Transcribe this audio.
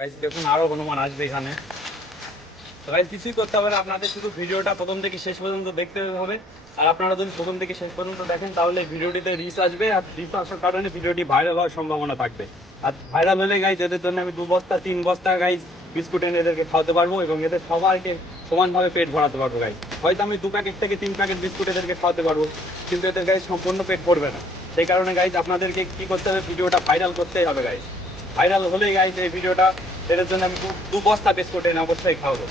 Guys দেখুন আরো হনুমান আসবে এখানে। তো গাইস কিছুই করতে হবে না, আপনাদের শুধু ভিডিওটা প্রথম থেকে শেষ পর্যন্ত দেখতে হবে। আর আপনারা যদি প্রথম থেকে শেষ পর্যন্ত দেখেন তাহলে ভিডিওটিতে রিচ আসবে, আর রিচ আসার কারণে ভিডিওটি ভাইরাল হওয়ার সম্ভাবনা থাকবে। আর ভাইরাল হলে গাইস এদের জন্য আমি 2 বস্তা 3 বস্তা গাইস বিস্কুট এনে এদেরকে খাওয়াতে পারবো, এবং এদের সবাইকে সমানভাবে পেট ভরাতে পারবো গাইস। হয়তো আমি 2 প্যাকেট থেকে 3 প্যাকেট বিস্কুট এদেরকে খাওয়াতে পারবো, কিন্তু এদের গাইস সম্পূর্ণ পেট ভরবে না। সেই কারণে গাইস আপনাদেরকে কি করতে হবে, ভিডিওটা ভাইরাল করতেই হবে গাইস। ভাইরাল হলেই গাইস এই ভিডিওটা এদের জন্য আমি 2 বস্তা বিস্কুট এনে অবশ্যই খাওয়াবো।